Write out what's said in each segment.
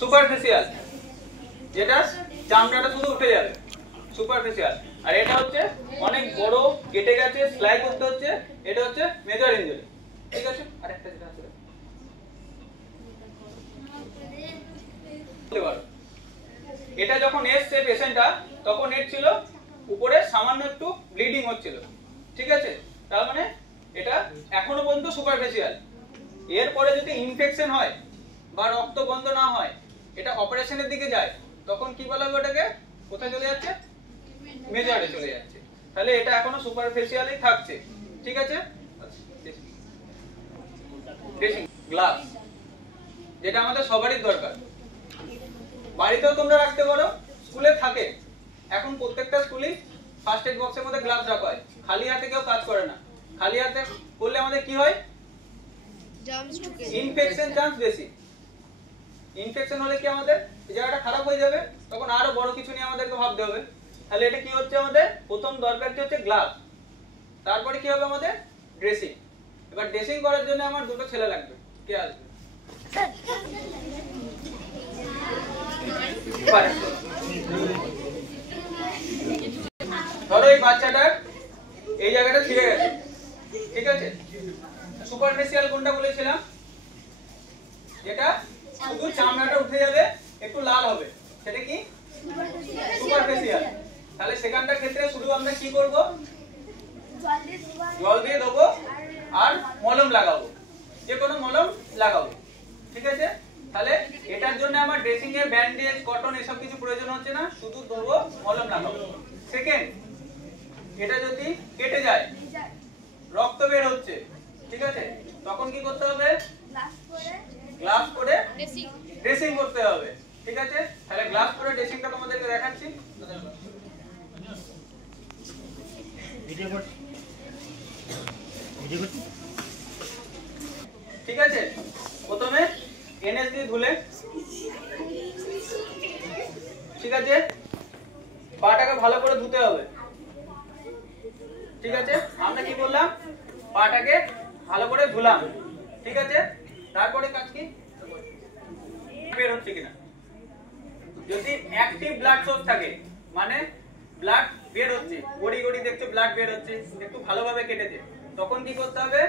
Superficial, যেটা চামড়াটা শুধু উঠে যাবে, সুপারফিশিয়াল। আর এটা হচ্ছে অনেক বড়, কেটে গেছে, সেলাই করতে হচ্ছে, এটা হচ্ছে মেজর ইনজুরি। ঠিক আছে, আরেকটা যেটা আছে এটা যখন এসছে পেশেন্টটা, তখন এর ছিল উপরে সামান্য একটু ব্লিডিং হচ্ছিল। ঠিক আছে, তার মানে এটা এখনো পর্যন্ত সুপারফিশিয়াল। এরপরে যদি ইনফেকশন হয় বা রক্ত বন্ধ না হয়, এটা অপারেশনের দিকে যায়, তখন কি বলা হবে ওটাকে? কোথায় চলে যাচ্ছে? মেজরে চলে যাচ্ছে। তাহলে এটা এখনো সুপারফিশিয়ালই থাকছে। ঠিক আছে, ড্রেসিং গ্লাভস, যেটা আমাদের সবারই দরকার। বাড়িতেও তোমরা রাখতে পারো, স্কুলে থাকে। এখন প্রত্যেকটা স্কুলেই ফার্স্ট এড বক্সের মধ্যে গ্লাভস রাখা হয়। খালি হাতে কেউ কাজ করে না। খালি হাতে করলে আমাদের কি হয়? ইনফেকশন চান্স বেশি। ইনফেকশন হলে কি আমাদের এই জায়গাটা খারাপ হয়ে যাবে, তখন আরো বড় কিছু নিয়ে আমাদেরকে ভাবতে হবে। তাহলে এটা কি হচ্ছে? আমাদের প্রথম দরকার কি হচ্ছে? গ্লাভস। তারপরে কি হবে? আমাদের ড্রেসিং। এবার ড্রেসিং করার জন্য আমার দুটো ছেলে লাগবে। কে আসবে? ধরো এই বাচ্চাটার এই জায়গাটা ছিঁড়ে গেছে। ঠিক আছে, সুপারফিশিয়াল কোনটা বলেছিলাম? যেটা শুধু চামড়াটা উঠে যাবে, একটু লাল হবে, সেটা কি? সুপারফিশিয়াল। তাহলে সেখানটার ক্ষেত্রে শুধু আমরা কি করব? জল দিয়ে দেবো আর মলম লাগাবো, যে কোনো মলম লাগাবো। ঠিক আছে, তাহলে এটার জন্য আমার ড্রেসিং এ ব্যান্ডেজ, কটন এসব কিছু প্রয়োজন হচ্ছে না, শুধু দেবো, মলম লাগাবো। সেকেন্ড, এটা যদি কেটে যায়, রক্ত বের হচ্ছে, ঠিক আছে, তখন কি করতে হবে? গ্লাভস পরে ড্রেসিং করতে হবে। ঠিক আছে, তাহলে গ্লাভস পরে ড্রেসিংটা তোমাদেরকে দেখাচ্ছি। ঠিক আছে, প্রথমে এনএস দিয়ে ধুলে, ঠিক আছে, পাটাকে ভালো করে ধুতে হবে। ঠিক আছে, আমরা কি করলাম? পাটাকে ভালো করে ধুলাম। ঠিক আছে, তারপরে কাজ কি? বের হচ্ছে কিনা। যদি অ্যাক্টিভ ব্লাড সোর্স থাকে, মানে ব্লাড বের হচ্ছে, গড়ি গড়ি দেখছো ব্লাড বের হচ্ছে, একটু ভালোভাবে কেটেছে, তখন কি করতে হবে?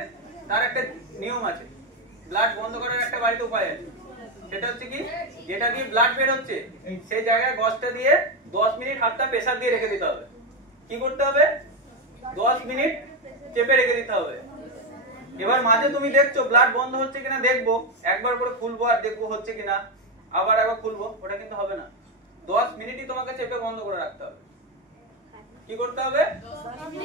তার একটা নিয়ম আছে। ব্লাড বন্ধ করার একটা বাড়িতে উপায় আছে। সেটা হচ্ছে কি? যেটা দিয়ে ব্লাড বের হচ্ছে সেই জায়গায় গজটা দিয়ে 10 মিনিট হাতটা প্রেসার দিয়ে রেখে দিতে হবে। কি করতে হবে? 10 মিনিট চেপে রেখে দিতে হবে। এবার মাঝে তুমি দেখছো ব্লাড বন্ধ হচ্ছে কিনা, দেখবো, একবার করে খুলবো আর দেখবো হচ্ছে কিনা, আবার একবার খুলবো, ওটা কিন্তু হবে না। 10 মিনিটই তোমাকে চেপে বন্ধ করে রাখতে হবে। কি করতে হবে?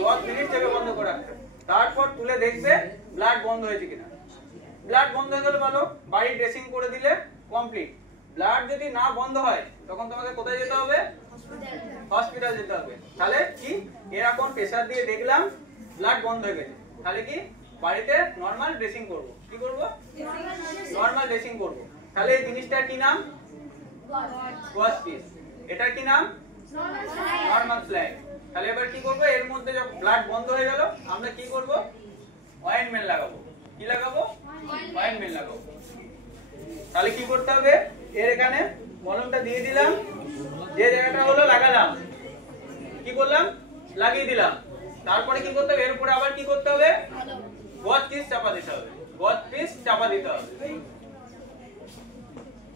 10 মিনিট চেপে বন্ধ করে রাখতে হবে। তারপর তুলে দেখবে ব্লাড বন্ধ হয়েছে কিনা। ব্লাড বন্ধ হয়ে গেলে ভালো, বাড়ি ড্রেসিং করে দিলে কমপ্লিট। ব্লাড যদি না বন্ধ হয়, তখন তোমাকে কোথায় যেতে হবে? হসপিটাল যেতে হবে। তাহলে কি? এরকম প্রেসার দিয়ে দেখলাম ব্লাড বন্ধ হয়ে গেছে, তাহলে কি? বাড়িতে নরমাল ড্রেসিং করব। কি করব? নরমাল ড্রেসিং করব। তাহলে এই জিনিসটার কি নাম? গজ পিস। এটার কি নাম? Normal slide. তাহলে এবার কি করব? এর মধ্যে যখন ব্লাড বন্ধ হয়ে গেল, আমরা কি করব? অয়েন্টমেন্ট লাগাবো। কি লাগাবো? অয়েন্টমেন্ট লাগাবো। তাহলে কি করতে হবে? এর এখানে মলমটা দিয়ে দিলাম, যে জায়গাটা হলো লাগালাম, কি করলাম? লাগিয়ে দিলাম। তারপরে কি করতে হবে? এর উপরে আবার কি করতে হবে? গজ পিস চাপা দিতে হবে। গজ পিস চাপা দিতে হবে।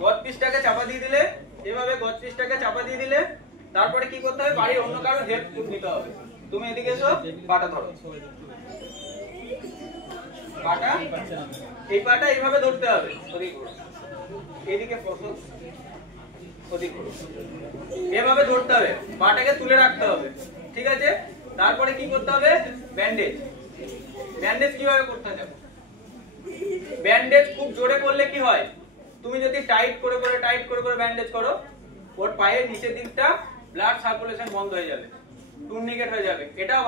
গজ পিসটাকে চাপা দিয়ে দিলে, এভাবে গজ পিসটাকে চাপা দিয়ে দিলে, তারপরে কি করতে হবে? বাড়ির অন্য কারো হেল্প নিতে হবে। তুমি এদিকে এসো, পাটা ধরো। পাটা, এই পাটা এইভাবে ধরতে হবে। এদিকে বসো, ওদিকে এভাবে ধরতে হবে, পাটাকে তুলে রাখতে হবে। ঠিক আছে, তারপরে কি করতে হবে? ব্যান্ডেজ। ব্যান্ডেজ কিভাবে করতে হবে? ব্যান্ডেজ খুব জোরে করলে কি হয়? তুমি যদি টাইট করে করে ব্যান্ডেজ করো, ওর পায়ের নিচের দিকটা ব্লাড সার্কুলেশন বন্ধ হয়ে যাবে, টুর্নিকেট হয়ে যাবে। এটাও